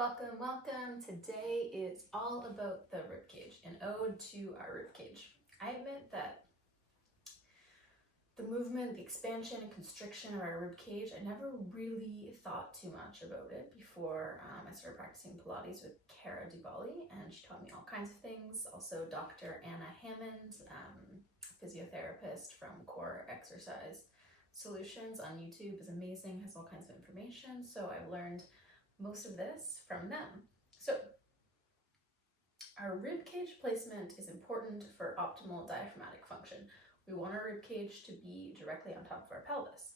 Welcome, welcome. Today is all about the ribcage, an ode to our ribcage. I admit that the movement, the expansion and constriction of our ribcage, I never really thought too much about it before I started practicing Pilates with Cara Dubali, and she taught me all kinds of things. Also, Dr. Anna Hammond, physiotherapist from Core Exercise Solutions on YouTube, is amazing, has all kinds of information. So I've learned most of this from them. So our ribcage placement is important for optimal diaphragmatic function. We want our ribcage to be directly on top of our pelvis.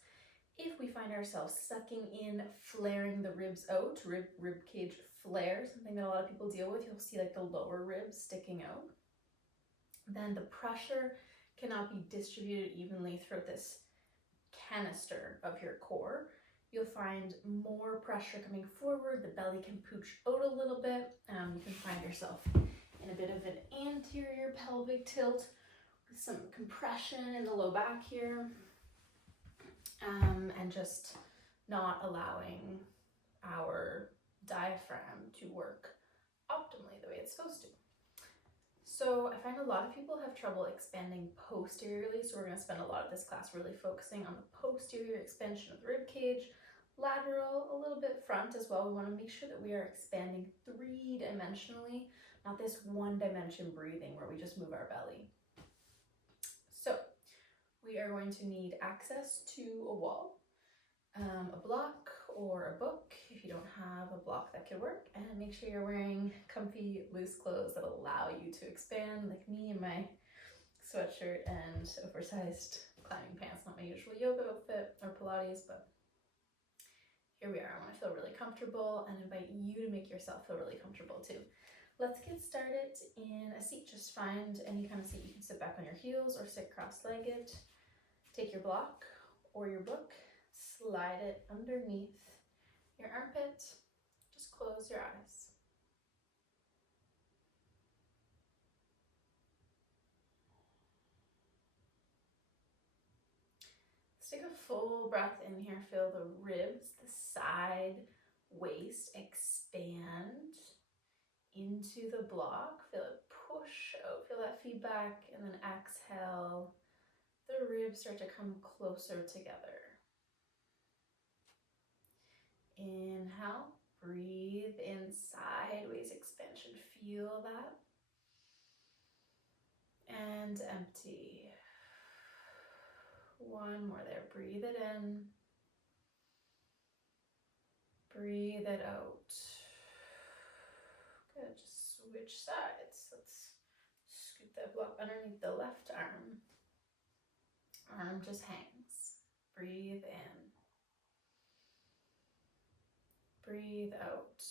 If we find ourselves sucking in, flaring the ribs out, ribcage flare, something that a lot of people deal with, you'll see like the lower ribs sticking out, then the pressure cannot be distributed evenly throughout this canister of your core. You'll find more pressure coming forward, the belly can pooch out a little bit, you can find yourself in a bit of an anterior pelvic tilt with some compression in the low back here, and just not allowing our diaphragm to work optimally the way it's supposed to. So I find a lot of people have trouble expanding posteriorly, so we're going to spend a lot of this class really focusing on the posterior expansion of the rib cage, lateral, a little bit front as well. We want to make sure that we are expanding three-dimensionally, not this one-dimension breathing where we just move our belly. So we are going to need access to a wall, a block or a book if you don't have a block that could work, and make sure you're wearing comfy, loose clothes that allow you to expand, like me in my sweatshirt and oversized climbing pants. Not my usual yoga outfit or Pilates, but here we are. I want to feel really comfortable and invite you to make yourself feel really comfortable too. Let's get started in a seat. Just find any kind of seat. You can sit back on your heels or sit cross-legged. Take your block or your book, slide it underneath your armpit. Just close your eyes. Let's take a full breath in here. Feel the ribs, the side, waist expand into the block. Feel it push out, feel that feedback, and then exhale. The ribs start to come closer together. Inhale, breathe in, sideways expansion, feel that. And empty. One more there, breathe it in. Breathe it out. Good, just switch sides. Let's scoop that block underneath the left arm. Arm just hangs. Breathe in. Breathe out.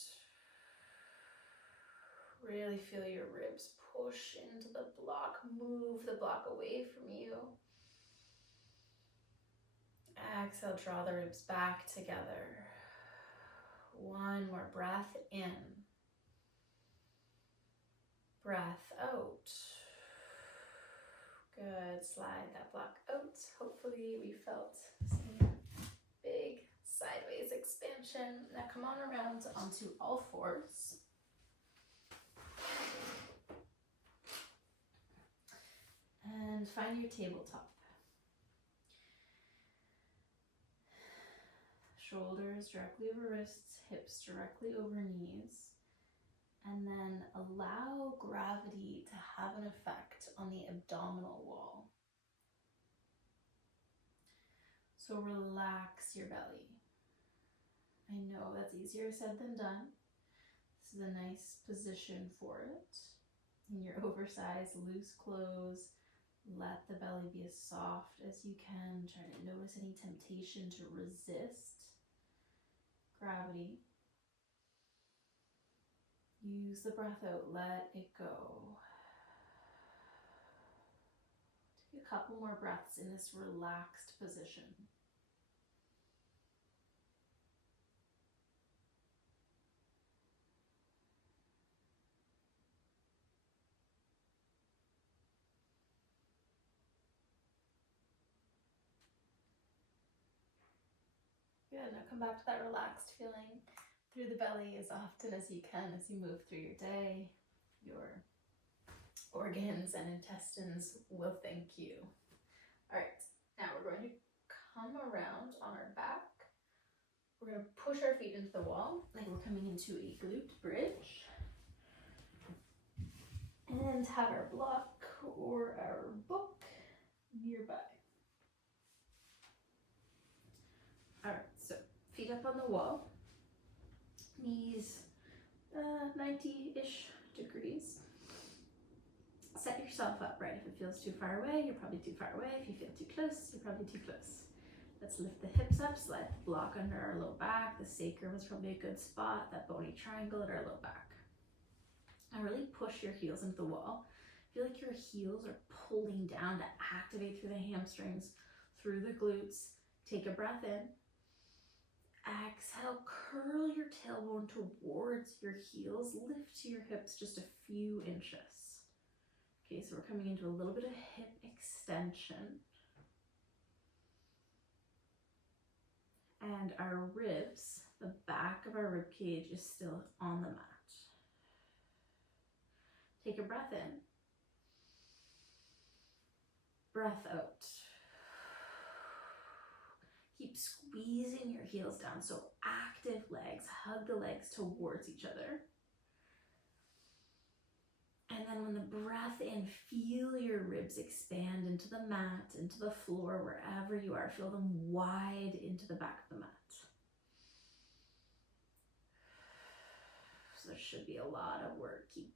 Really feel your ribs push into the block. Move the block away from you. Exhale, draw the ribs back together. One more breath in. Breath out. Good, slide that block out. Hopefully we felt some big sideways expansion. Now come on around onto all fours. And find your tabletop. Shoulders directly over wrists, hips directly over knees. And then allow gravity to have an effect on the abdominal wall. So relax your belly. I know that's easier said than done. This is a nice position for it. In your oversized, loose clothes, let the belly be as soft as you can. Try to notice any temptation to resist gravity. Use the breath out, let it go. Take a couple more breaths in this relaxed position. Good, now come back to that relaxed feeling. through the belly as often as you can as you move through your day. Your organs and intestines will thank you. All right, now we're going to come around on our back. We're going to push our feet into the wall like we're coming into a glute bridge. And have our block or our book nearby. All right, so feet up on the wall, knees 90-ish degrees. Set yourself up, right? If it feels too far away, you're probably too far away. If you feel too close, you're probably too close. Let's lift the hips up, slide the block under our low back. The sacrum is probably a good spot, that bony triangle at our low back. Now really push your heels into the wall. Feel like your heels are pulling down to activate through the hamstrings, through the glutes. Take a breath in. Exhale, curl your tailbone towards your heels. Lift your hips just a few inches. Okay, so we're coming into a little bit of hip extension. And our ribs, the back of our rib cage is still on the mat. Take a breath in. Breath out. Keep squeezing your heels down, so active legs, hug the legs towards each other. And then when the breath in, feel your ribs expand into the mat, into the floor, wherever you are. Feel them wide into the back of the mat. So there should be a lot of work. Keep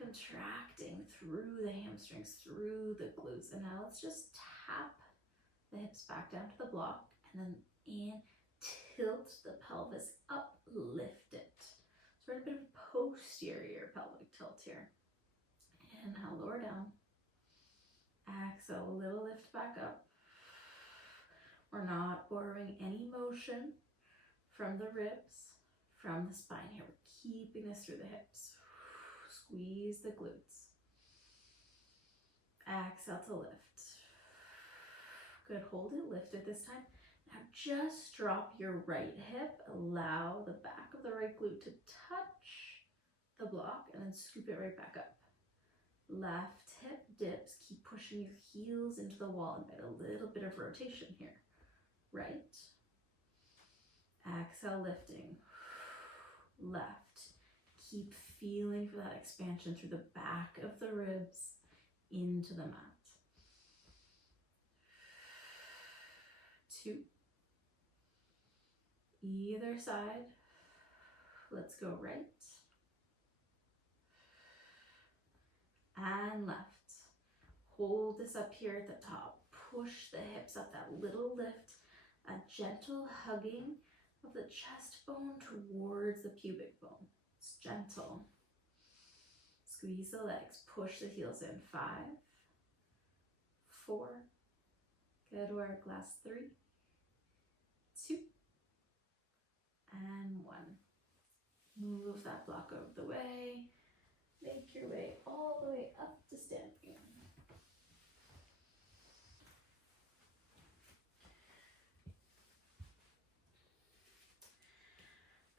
contracting through the hamstrings, through the glutes. And now let's just tap the hips back down to the block, and then in, tilt the pelvis up, lift it. So we're in a bit of posterior pelvic tilt here. Inhale, lower down. Exhale, a little lift back up. We're not borrowing any motion from the ribs, from the spine here. We're keeping this through the hips. Squeeze the glutes. Exhale to lift. Good, hold it, lift it this time. Now just drop your right hip. Allow the back of the right glute to touch the block, and then scoop it right back up. Left hip dips. Keep pushing your heels into the wall. Invite a little bit of rotation here. Right. Exhale, lifting. Left. Keep feeling for that expansion through the back of the ribs into the mat. 2. Either side. Let's go right and left. Hold this up here at the top. Push the hips up, that little lift, a gentle hugging of the chest bone towards the pubic bone. It's gentle. Squeeze the legs, push the heels in. 5, 4, good work, last 3, 2, and 1. Move that block out of the way. Make your way all the way up to standing.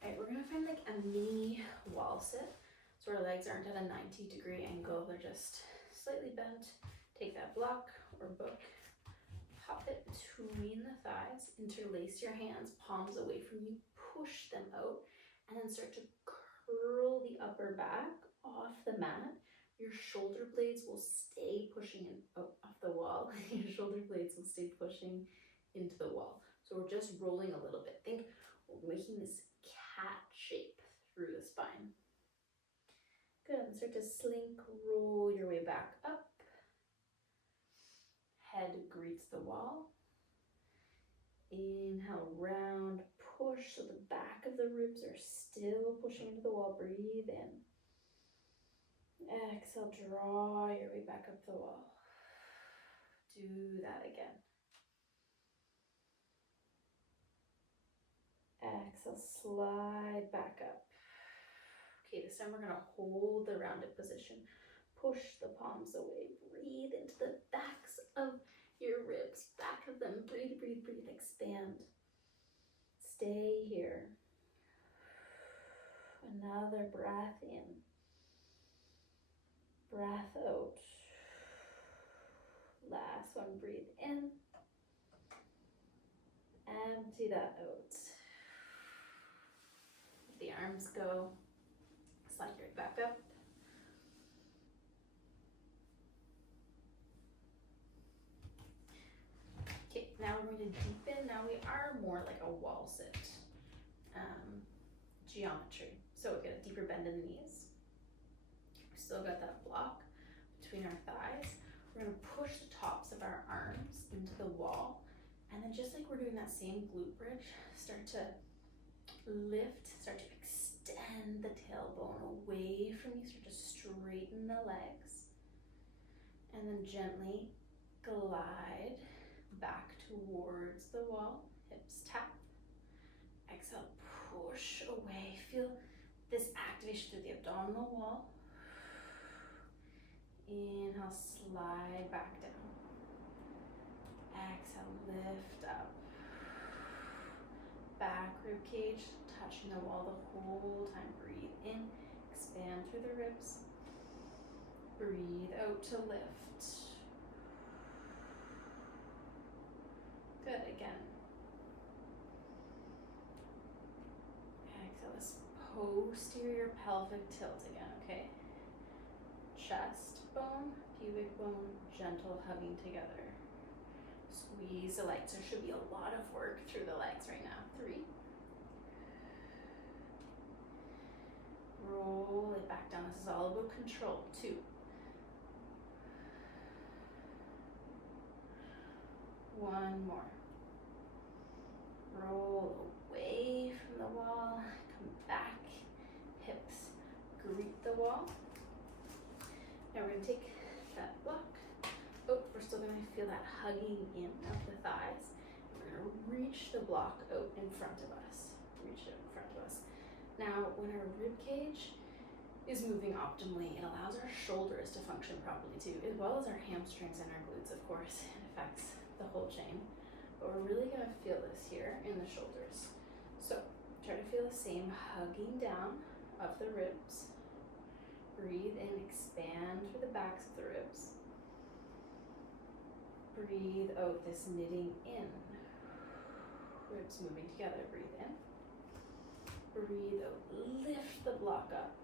All right, we're gonna find like a mini wall sit. So our legs aren't at a 90-degree angle, they're just slightly bent. Take that block or book, pop it between the thighs, interlace your hands, palms away from you, push them out, and then start to curl the upper back off the mat. Your shoulder blades will stay pushing off the wall. Your shoulder blades will stay pushing into the wall. So we're just rolling a little bit. Think we're making this cat shape through the spine. Good, and start to slink, roll your way back up. Head greets the wall. Inhale, round, push, so the back of the ribs are still pushing into the wall. Breathe in. Exhale, draw your way back up the wall. Do that again. Exhale, slide back up. Okay, this time we're gonna hold the rounded position. Push the palms away. Breathe into the backs of your ribs. Back of them. Breathe, breathe, breathe. Expand. Stay here. Another breath in. Breath out. Last one, breathe in. Empty that out. Let the arms go. Slide right back up. Okay, now we're going to deepen. Now we are more like a wall sit geometry. So we get a deeper bend in the knees. We still got that block between our thighs. We're going to push the tops of our arms into the wall. And then just like we're doing that same glute bridge, start to lift, start to extend the tailbone away from you. Start to straighten the legs. And then gently glide back towards the wall. Hips tap. Exhale, push away. Feel this activation through the abdominal wall. Inhale, slide back down. Exhale, lift up. Back rib cage, touching the wall the whole time. Breathe in, expand through the ribs. Breathe out to lift. Good, again. Exhale, this posterior pelvic tilt again, okay? Chest bone, pubic bone, gentle hugging together. Squeeze the legs. There should be a lot of work through the legs right now. 3. Roll it back down. This is all about control. 2. One more. Roll away from the wall. Come back. Hips greet the wall. Now we're going to take that block. Oh, we're still going to feel that hugging in of the thighs. We're going to reach the block out in front of us. Reach it in front of us. Now, when our rib cage is moving optimally, it allows our shoulders to function properly too, as well as our hamstrings and our glutes, of course. It affects the whole chain. But we're really going to feel this here in the shoulders. So, try to feel the same hugging down of the ribs. Breathe in, expand through the backs of the ribs. Breathe out, this knitting in. Ribs moving together, breathe in. Breathe out, lift the block up.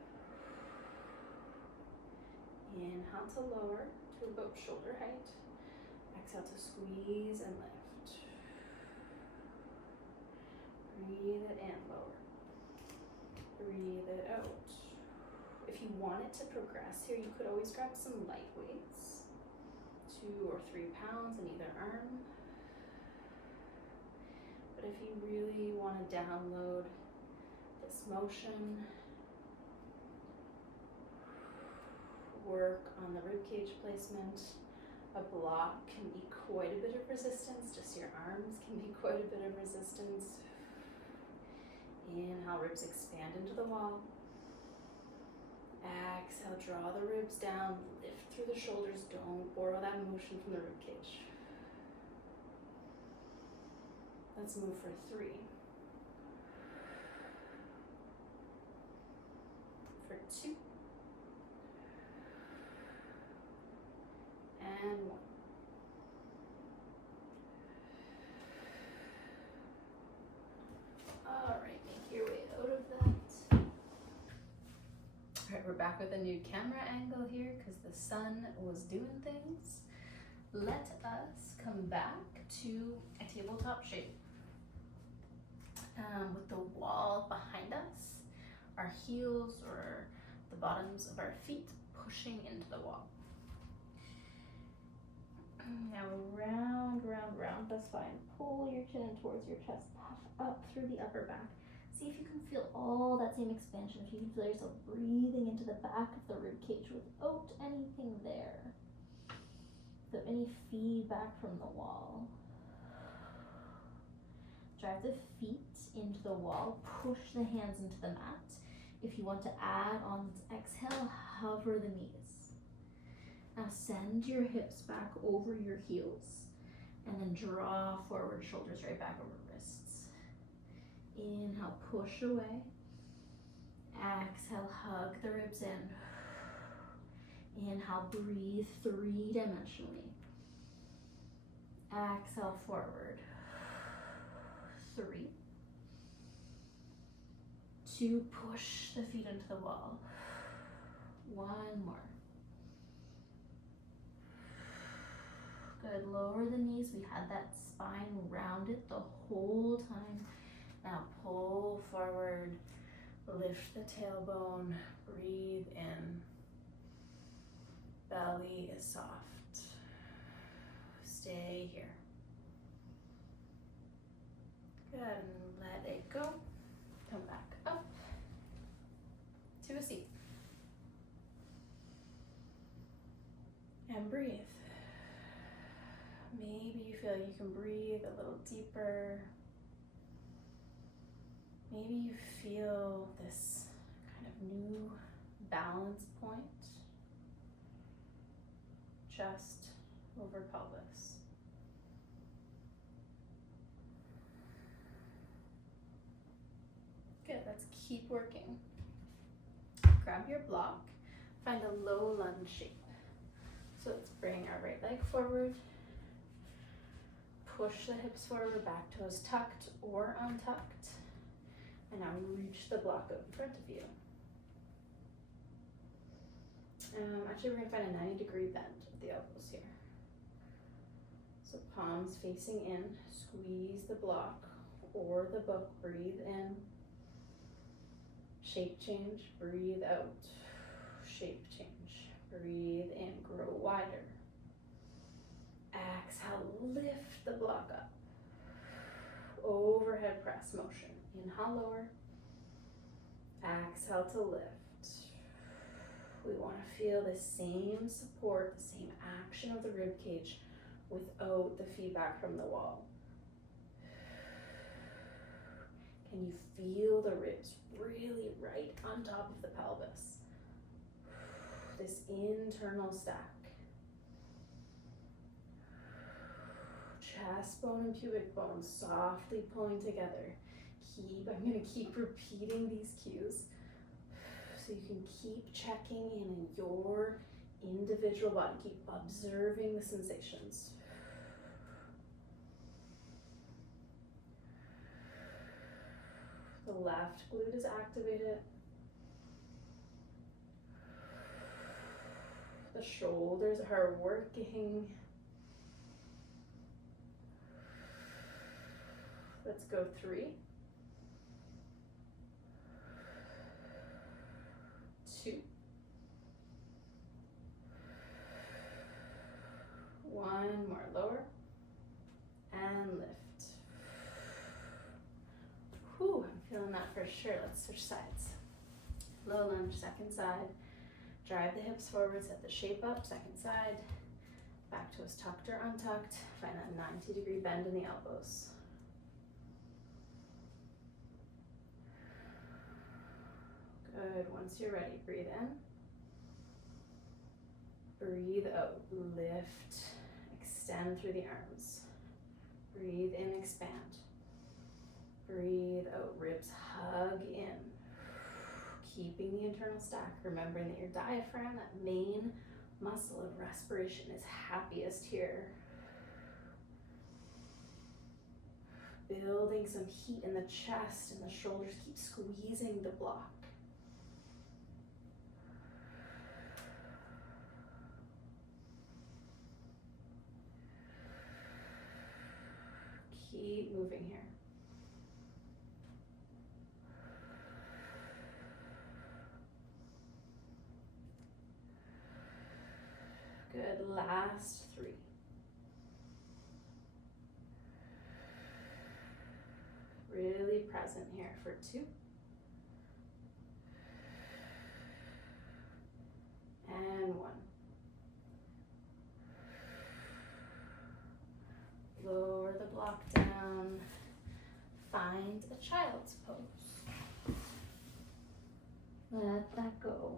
Inhale to lower to about shoulder height. Exhale to squeeze and lift. Breathe it in, lower. Breathe it out. If you wanted to progress here, you could always grab some light weights, 2 or 3 pounds in either arm. But if you really want to download this motion, work on the ribcage placement. A block can be quite a bit of resistance, just your arms can be quite a bit of resistance. Inhale, ribs expand into the wall. Exhale, draw the ribs down, lift through the shoulders, don't borrow that motion from the ribcage. Let's move for 3. For 2. And 1. All right, make your way out of that. All right, we're back with a new camera angle here because the sun was doing things. Let us come back to a tabletop shape with the wall behind us, our heels or the bottoms of our feet pushing into the wall. Now round, round, round the spine. Pull your chin in towards your chest. Puff up through the upper back. See if you can feel all that same expansion. If you can feel yourself breathing into the back of the rib cage without anything there. Without any feedback from the wall. Drive the feet into the wall. Push the hands into the mat. If you want to add on exhale, hover the knees. Now send your hips back over your heels and then draw forward, shoulders right back over wrists. Inhale, push away. hug the ribs in. Inhale, breathe 3-dimensionally. Exhale, forward. 3. 2, push the feet into the wall. 1 more. Good, lower the knees. We had that spine rounded the whole time. Now pull forward, lift the tailbone, breathe in. Belly is soft. Stay here. Good, and let it go. Come back up to a seat. And breathe. Maybe you feel you can breathe a little deeper. Maybe you feel this kind of new balance point just over pelvis. Good, let's keep working. Grab your block, find a low lunge shape. So let's bring our right leg forward, push the hips forward, back toes tucked or untucked, and now reach the block out in front of you. Actually, we're gonna find a 90-degree bend at the elbows here. So palms facing in, squeeze the block or the book, breathe in. Shape change, breathe out. Shape change, breathe in, grow wider. Exhale, lift the block up. Overhead press motion. Inhale, lower. Exhale to lift. We want to feel the same support, the same action of the rib cage without the feedback from the wall. Can you feel the ribs really right on top of the pelvis? This internal stack. Chest bone and pubic bone softly pulling together. I'm going to keep repeating these cues so you can keep checking in your individual body. Keep observing the sensations. The left glute is activated. The shoulders are working. Let's go 3, 2, 1 more, lower and lift. Whew, I'm feeling that for sure. Let's switch sides. Low lunge, second side. Drive the hips forward, set the shape up, second side. Back toes tucked or untucked. Find that 90-degree bend in the elbows. Good, once you're ready, breathe in. Breathe out, lift, extend through the arms. Breathe in, expand. Breathe out, ribs hug in. Keeping the internal stack, remembering that your diaphragm, that main muscle of respiration, is happiest here. Building some heat in the chest and the shoulders, keep squeezing the block. Keep moving here. Good, last 3. Really present here for 2. And 1. Lower the block down. Find a child's pose. Let that go.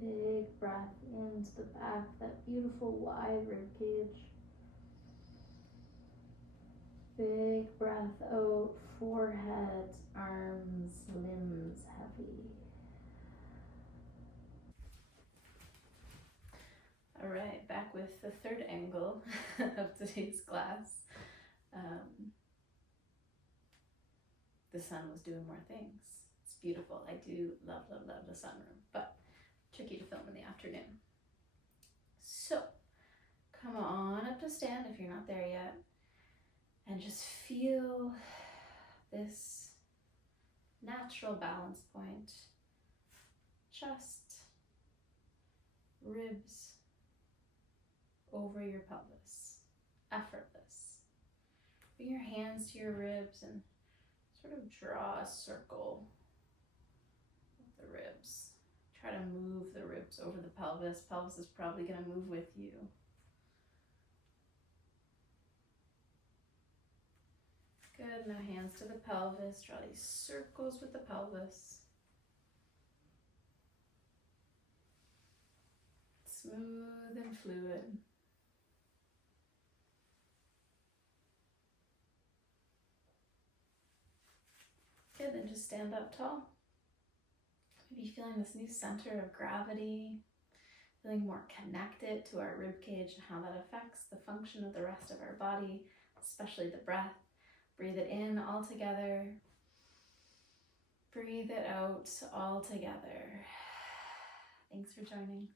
Big breath into the back, that beautiful wide rib cage. Big breath out, forehead, arms, limbs heavy. All right, back with the third angle of today's class. The sun was doing more things. It's beautiful. I do love, love, love the sunroom, but tricky to film in the afternoon. So come on up to stand if you're not there yet, and just feel this natural balance point. Chest, ribs over your pelvis. Effortless. Bring your hands to your ribs and sort of draw a circle with the ribs. Try to move the ribs over the pelvis. Pelvis is probably going to move with you. Good, now hands to the pelvis. Draw these circles with the pelvis. Smooth and fluid. Good, then just stand up tall. Maybe feeling this new center of gravity, feeling more connected to our rib cage and how that affects the function of the rest of our body, especially the breath. Breathe it in all together. Breathe it out all together. Thanks for joining.